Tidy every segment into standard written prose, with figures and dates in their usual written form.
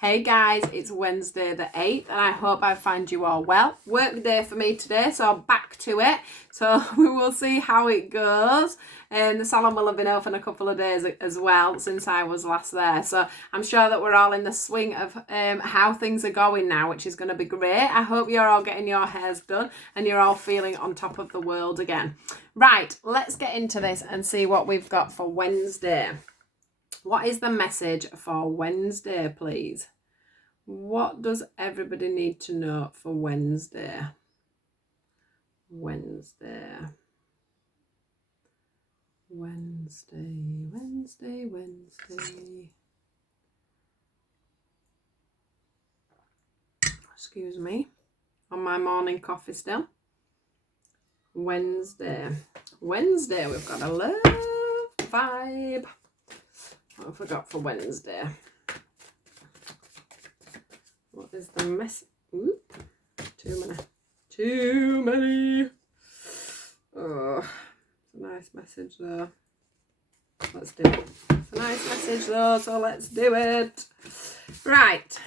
Hey guys, it's Wednesday the 8th and I hope I find you all well. Work day for me today, so I'm back to it. So we will see how it goes. The salon will have been open a couple of days as well since I was last there. So I'm sure that we're all in the swing of how things are going now, which is going to be great. I hope you're all getting your hairs done and you're all feeling on top of the world again. Right, let's get into this and see what we've got for Wednesday. What is the message for Wednesday, please? What does everybody need to know for Wednesday? Wednesday. Excuse me. On my morning coffee still. Wednesday, we've got a love vibe. What have we got for Wednesday? What is the mess? Oop, too many. Oh, it's a nice message though. Let's do it. It's a nice message though, so let's do it. Right.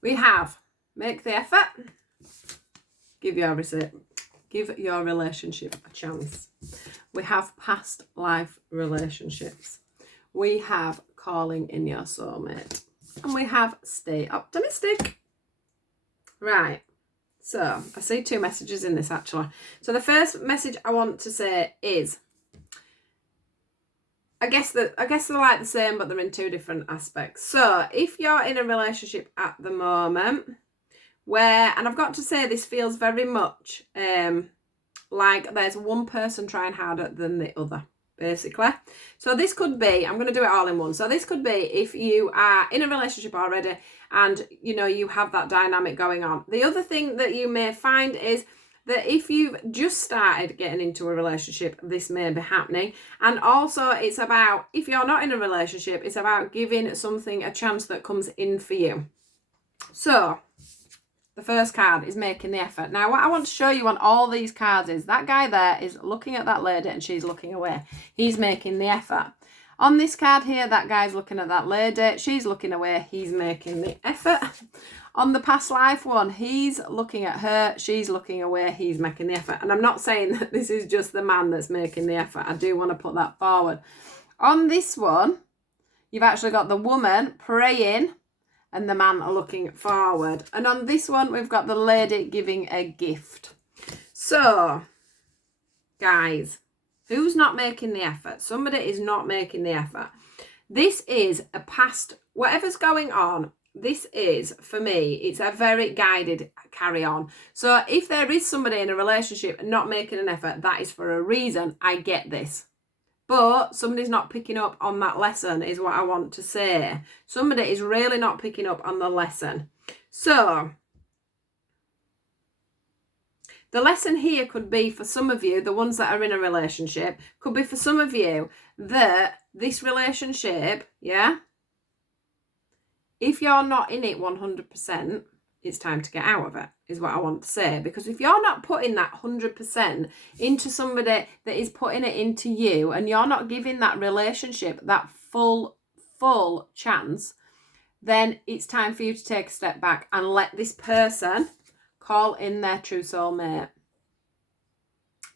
We have make the effort. Give your relationship a chance. We have past life relationships. We have calling in your soulmate. And we have stay optimistic. Right. So I see two messages in this actually. So the first message I want to say is, I guess they're like the same, but they're in two different aspects. So if you're in a relationship at the moment where, and I've got to say this feels very much like there's one person trying harder than the other, basically. So this could be, I'm going to do it all in one. So this could be if you are in a relationship already and, you know, you have that dynamic going on. The other thing that you may find is that if you've just started getting into a relationship, this may be happening. And also it's about, if you're not in a relationship, it's about giving something a chance that comes in for you. So the first card is making the effort. Now, what I want to show you on all these cards is that guy there is looking at that lady and she's looking away. He's making the effort. On this card here, that guy's looking at that lady. She's looking away. He's making the effort. On the past life one, he's looking at her. She's looking away. He's making the effort. And I'm not saying that this is just the man that's making the effort. I do want to put that forward. On this one, you've actually got the woman praying and the man are looking forward. And on this one, we've got the lady giving a gift. So, guys, who's not making the effort? Somebody is not making the effort. This is a past, whatever's going on, this is, for me, it's a very guided carry on. So if there is somebody in a relationship not making an effort, that is for a reason. I get this. But somebody's not picking up on that lesson is what I want to say. Somebody is really not picking up on the lesson. So the lesson here could be for some of you, the ones that are in a relationship, could be for some of you that this relationship, yeah, if you're not in it 100%, it's time to get out of it, is what I want to say. Because if you're not putting that 100% into somebody that is putting it into you, and you're not giving that relationship that full chance, then it's time for you to take a step back and let this person call in their true soulmate.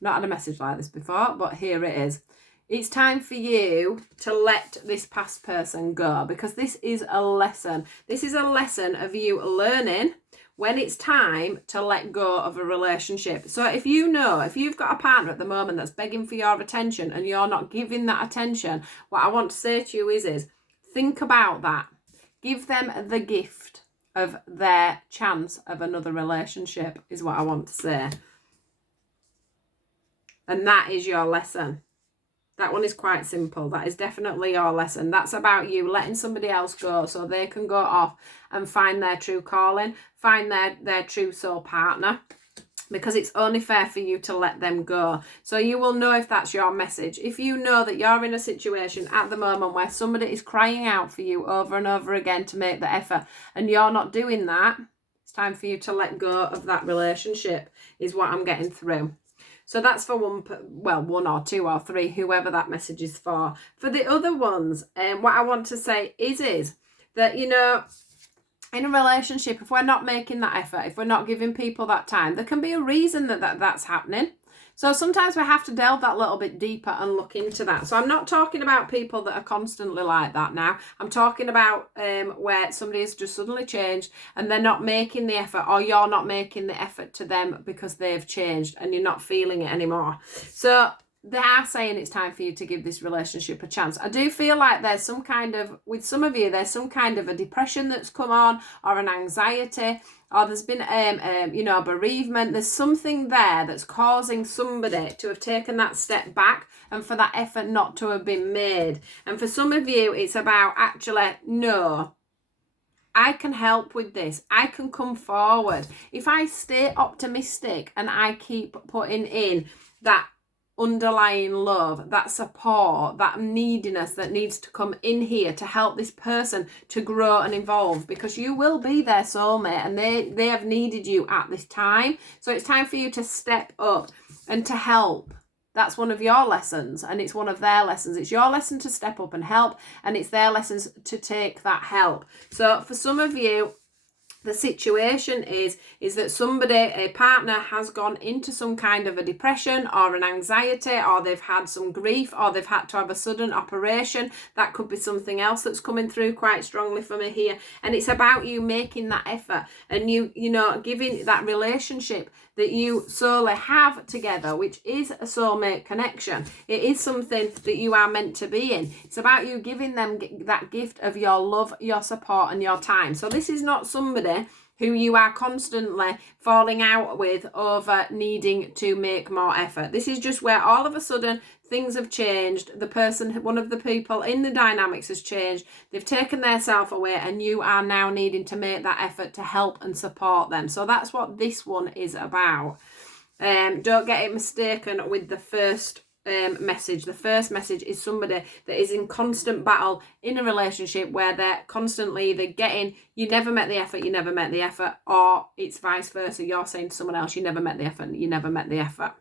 Not had a message like this before, but here it is. It's time for you to let this past person go, because this is a lesson. This is a lesson of you learning when it's time to let go of a relationship. So if you know, if you've got a partner at the moment that's begging for your attention and you're not giving that attention, what I want to say to you is think about that. Give them the gift of their chance of another relationship is what I want to say. And that is your lesson. That one is quite simple. That is definitely your lesson. That's about you letting somebody else go so they can go off and find their true calling, find their true soul partner, because it's only fair for you to let them go. So you will know if that's your message. If you know that you're in a situation at the moment where somebody is crying out for you over and over again to make the effort and you're not doing that, it's time for you to let go of that relationship is what I'm getting through. So that's for one or two or three, whoever that message is for. For the other ones, what I want to say is that, you know, in a relationship, if we're not making that effort, if we're not giving people that time, there can be a reason that's happening. So sometimes we have to delve that little bit deeper and look into that. So I'm not talking about people that are constantly like that now. I'm talking about where somebody has just suddenly changed and they're not making the effort, or you're not making the effort to them because they've changed and you're not feeling it anymore. So they are saying it's time for you to give this relationship a chance. I do feel like there's some kind of, with some of you, there's some kind of a depression that's come on, or an anxiety, or there's been you know, a bereavement. There's something there that's causing somebody to have taken that step back and for that effort not to have been made. And for some of you, it's about actually, no, I can help with this. I can come forward. If I stay optimistic and I keep putting in that underlying love, that support, that neediness that needs to come in here to help this person to grow and evolve, because you will be their soulmate and they have needed you at this time. So it's time for you to step up and to help. That's one of your lessons, and it's one of their lessons. It's your lesson to step up and help, and it's their lessons to take that help. So for some of you, the situation is that somebody, a partner, has gone into some kind of a depression or an anxiety, or they've had some grief, or they've had to have a sudden operation. That could be something else that's coming through quite strongly for me here. And it's about you making that effort and you know, giving that relationship that you solely have together, which is a soulmate connection. It is something that you are meant to be in. It's about you giving them that gift of your love, your support, and your time. So this is not somebody who you are constantly falling out with over needing to make more effort. This is just where all of a sudden things have changed. The person, one of the people in the dynamics has changed. They've taken their self away and you are now needing to make that effort to help and support them. So that's what this one is about. Don't get it mistaken with the first message. The first message is somebody that is in constant battle in a relationship where they're constantly either getting, you never met the effort, or it's vice versa. You're saying to someone else, you never met the effort.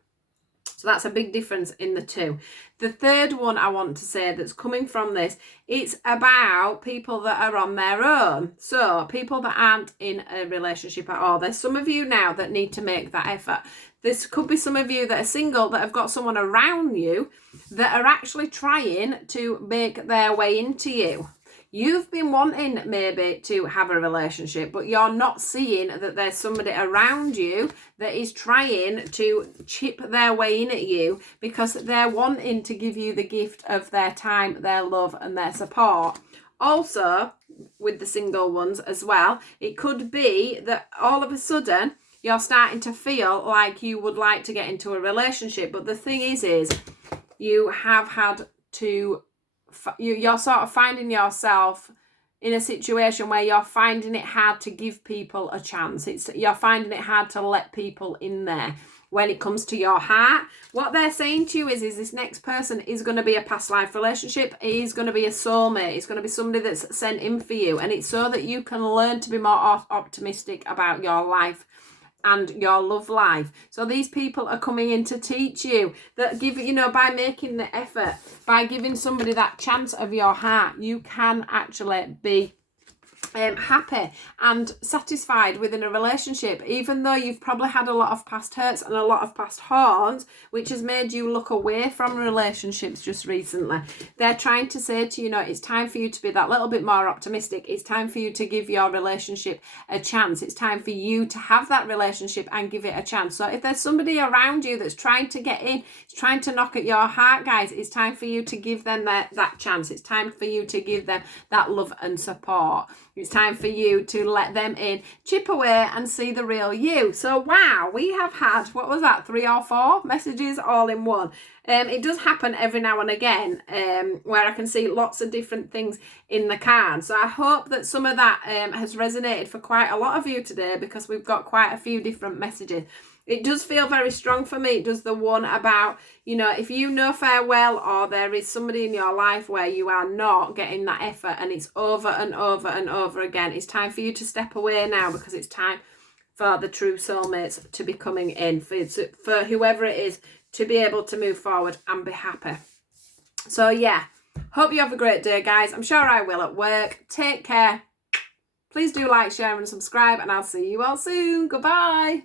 So that's a big difference in the two. The third one I want to say that's coming from this, it's about people that are on their own. So people that aren't in a relationship at all. There's some of you now that need to make that effort. This could be some of you that are single, that have got someone around you that are actually trying to make their way into you. You've been wanting maybe to have a relationship, but you're not seeing that there's somebody around you that is trying to chip their way in at you, because they're wanting to give you the gift of their time, their love, and their support. Also, with the single ones as well, it could be that all of a sudden you're starting to feel like you would like to get into a relationship, but the thing is you have had to, you're sort of finding yourself in a situation where you're finding it hard to give people a chance. You're finding it hard to let people in there when it comes to your heart. What they're saying to you is this next person is going to be a past life relationship. It is going to be a soulmate. It's going to be somebody that's sent in for you. And it's so that you can learn to be more optimistic about your life and your love life. So these people are coming in to teach you that, by making the effort, by giving somebody that chance of your heart, you can actually be happy and satisfied within a relationship, even though you've probably had a lot of past hurts and a lot of past haunts, which has made you look away from relationships just recently. They're trying to say to you, it's time for you to be that little bit more optimistic. It's time for you to give your relationship a chance. It's time for you to have that relationship and give it a chance. So if there's somebody around you that's trying to get in, trying to knock at your heart, guys, it's time for you to give them that chance. It's time for you to give them that love and support. It's time for you to let them in, chip away and see the real you. So wow, we have had, 3 or 4 messages all in one. It does happen every now and again where I can see lots of different things in the card. So I hope that some of that has resonated for quite a lot of you today, because we've got quite a few different messages. It does feel very strong for me. It does the one about, if you know farewell, or there is somebody in your life where you are not getting that effort and it's over and over and over again. It's time for you to step away now, because it's time for the true soulmates to be coming in, for whoever it is to be able to move forward and be happy. So yeah, hope you have a great day, guys. I'm sure I will at work. Take care. Please do like, share and subscribe, and I'll see you all soon. Goodbye.